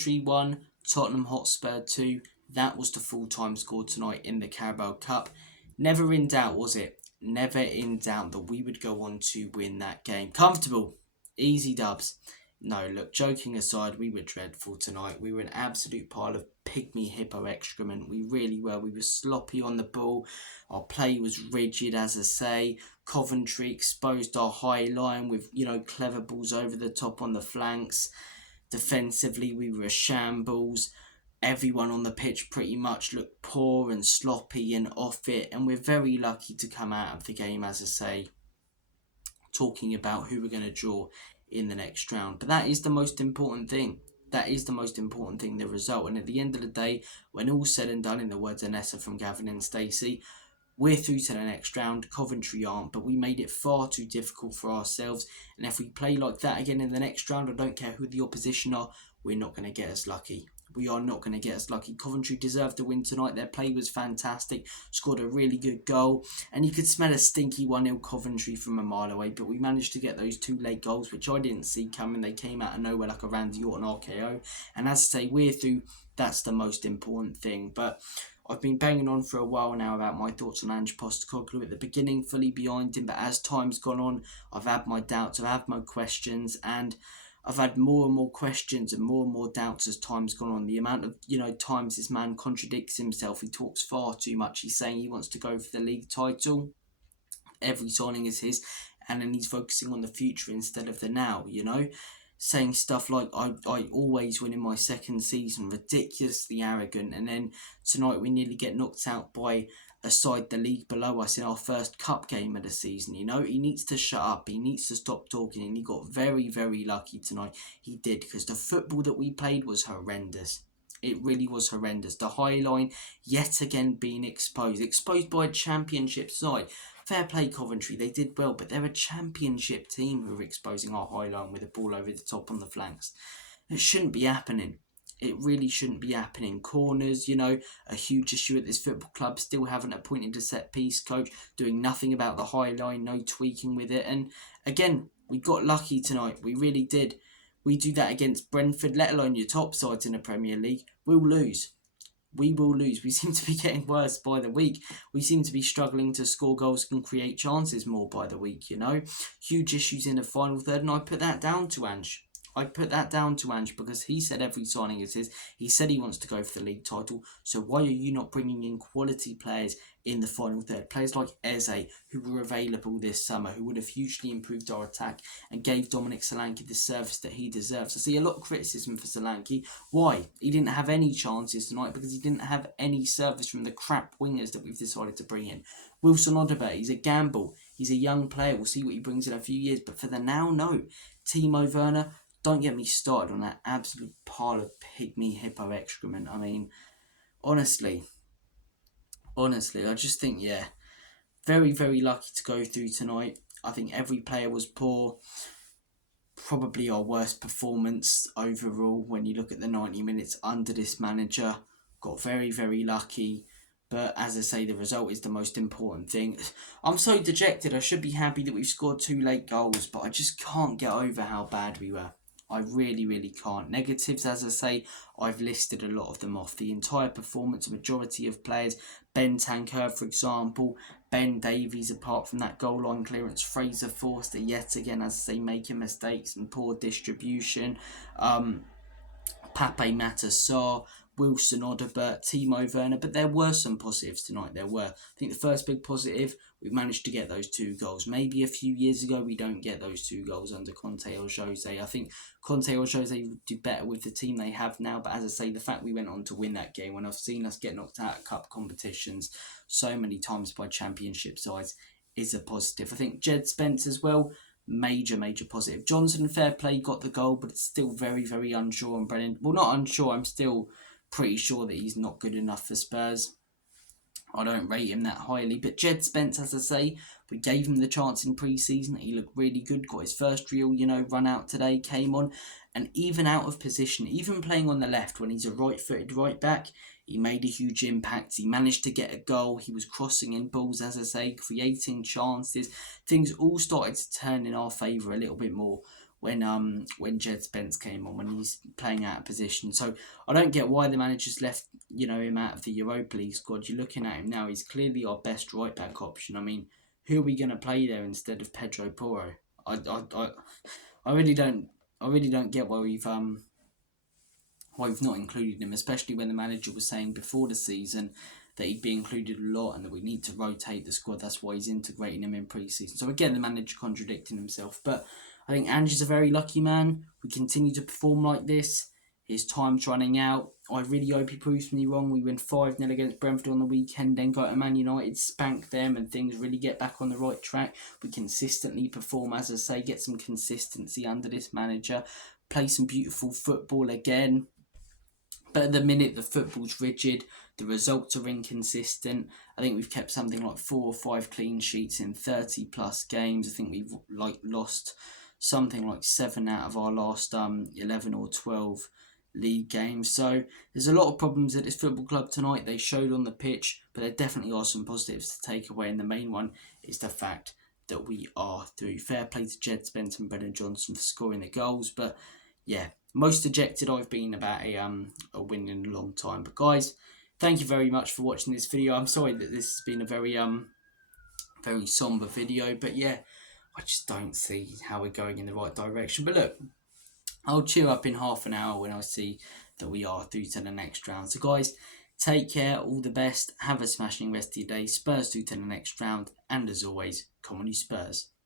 Coventry 1, Tottenham Hotspur 2. That was the full-time score tonight in the Carabao Cup. Never in doubt, was it? Never in doubt that we would go on to win that game. Comfortable. Easy dubs. No, look, joking aside, we were dreadful tonight. We were an absolute pile of pygmy hippo excrement. We really were. We were sloppy on the ball. Our play was rigid, as I say. Coventry exposed our high line with, clever balls over the top on the flanks. Defensively, we were a shambles. Everyone on the pitch pretty much looked poor and sloppy and off it. And we're very lucky to come out of the game, as I say, talking about who we're going to draw in the next round. But that is the most important thing. That is the most important thing, the result. And at the end of the day, when all's said and done, in the words of Nessa from Gavin and Stacey, we're through to the next round. Coventry aren't, but we made it far too difficult for ourselves. And if we play like that again in the next round, I don't care who the opposition are, we're not going to get as lucky. We are not going to get as lucky. Coventry deserved to win tonight. Their play was fantastic. Scored a really good goal. And you could smell a stinky 1-0 Coventry from a mile away. But we managed to get those 2 late goals, which I didn't see coming. They came out of nowhere like a Randy Orton RKO. And as I say, we're through. That's the most important thing. But I've been banging on for a while now about my thoughts on Ange Postecoglou. At the beginning, fully behind him. But as time's gone on, I've had my doubts. I've had my questions. And I've had more and more questions and more doubts as time's gone on. The amount of, times this man contradicts himself. He talks far too much. He's saying he wants to go for the league title. Every signing is his. And then he's focusing on the future instead of the now, Saying stuff like, I always win in my second season. Ridiculously arrogant. And then tonight we nearly get knocked out by a side the league below us in our first cup game of the season. He needs to shut up. He needs to stop talking. And he got very, very lucky tonight. He did, because the football that we played was horrendous. It really was horrendous. The high line yet again being exposed. Exposed by a championship side. Fair play Coventry, they did well, but they're a championship team who are exposing our high line with a ball over the top on the flanks. It shouldn't be happening. It really shouldn't be happening. Corners, a huge issue at this football club. Still haven't appointed a set-piece coach. Doing nothing about the high line. No tweaking with it. And again, we got lucky tonight. We really did. We do that against Brentford, let alone your top sides in the Premier League. We'll lose. We will lose. We seem to be getting worse by the week. We seem to be struggling to score goals and create chances more by the week, Huge issues in the final third, and I put that down to Ange. Because he said every signing is his. He said he wants to go for the league title. So why are you not bringing in quality players in the final third? Players like Eze, who were available this summer, who would have hugely improved our attack and gave Dominic Solanke the service that he deserves. I see a lot of criticism for Solanke. Why? He didn't have any chances tonight because he didn't have any service from the crap wingers that we've decided to bring in. Wilson Odobert, he's a gamble. He's a young player. We'll see what he brings in a few years. But for the now, no. Timo Werner, don't get me started on that absolute pile of pygmy hippo excrement. I mean, honestly, I just think, very, very lucky to go through tonight. I think every player was poor. Probably our worst performance overall when you look at the 90 minutes under this manager. Got very, very lucky. But as I say, the result is the most important thing. I'm so dejected. I should be happy that we've scored 2 late goals, but I just can't get over how bad we were. I really, really can't. Negatives, as I say, I've listed a lot of them off. The entire performance, a majority of players. Ben Tanker, for example. Ben Davies, apart from that goal line clearance. Fraser Forster, yet again, as I say, making mistakes and poor distribution. Pape Matar, Wilson Odobert, Timo Werner, but there were some positives tonight. There were. I think the first big positive, we managed to get those 2 goals. Maybe a few years ago, we don't get those 2 goals under Conte or Jose. I think Conte or Jose would do better with the team they have now. But as I say, the fact we went on to win that game, when I've seen us get knocked out of cup competitions so many times by championship sides, is a positive. I think Jed Spence as well, major positive. Johnson, fair play, got the goal, but it's still very, very unsure on Brennan. Well, not unsure, I'm still pretty sure that he's not good enough for Spurs. I don't rate him that highly. But Jed Spence, as I say, we gave him the chance in pre-season. He looked really good. Got his first real, run out today. Came on. And even out of position, even playing on the left when he's a right-footed right back, he made a huge impact. He managed to get a goal. He was crossing in balls, as I say, creating chances. Things all started to turn in our favour a little bit more when Jed Spence came on, when he's playing out of position. So I don't get why the manager's left him out of the Europa League squad. You're looking at him now; he's clearly our best right back option. I mean, who are we going to play there instead of Pedro Porro? I really don't get why we've not included him, especially when the manager was saying before the season that he'd be included a lot and that we need to rotate the squad. That's why he's integrating him in pre-season. So again, the manager contradicting himself. But I think Ange's a very lucky man. We continue to perform like this. His time's running out. I really hope he proves me wrong. We win 5-0 against Brentford on the weekend, then go to Man United, spank them, and things really get back on the right track. We consistently perform, as I say, get some consistency under this manager, play some beautiful football again. But at the minute, the football's rigid. The results are inconsistent. I think we've kept something like 4 or 5 clean sheets in 30 plus games. I think we've lost something like 7 out of our last 11 or 12 league games. So there's a lot of problems at this football club tonight. They showed on the pitch, but there definitely are some positives to take away. And the main one is the fact that we are through. Fair play to Jed Spence and Brennan Johnson for scoring the goals. But yeah, most dejected I've been about a win in a long time. But guys, thank you very much for watching this video. I'm sorry that this has been a very somber video, but yeah, I just don't see how we're going in the right direction. But look, I'll cheer up in half an hour when I see that we are through to the next round. So guys, take care, all the best, have a smashing rest of your day. Spurs through to the next round, and as always, come on you Spurs.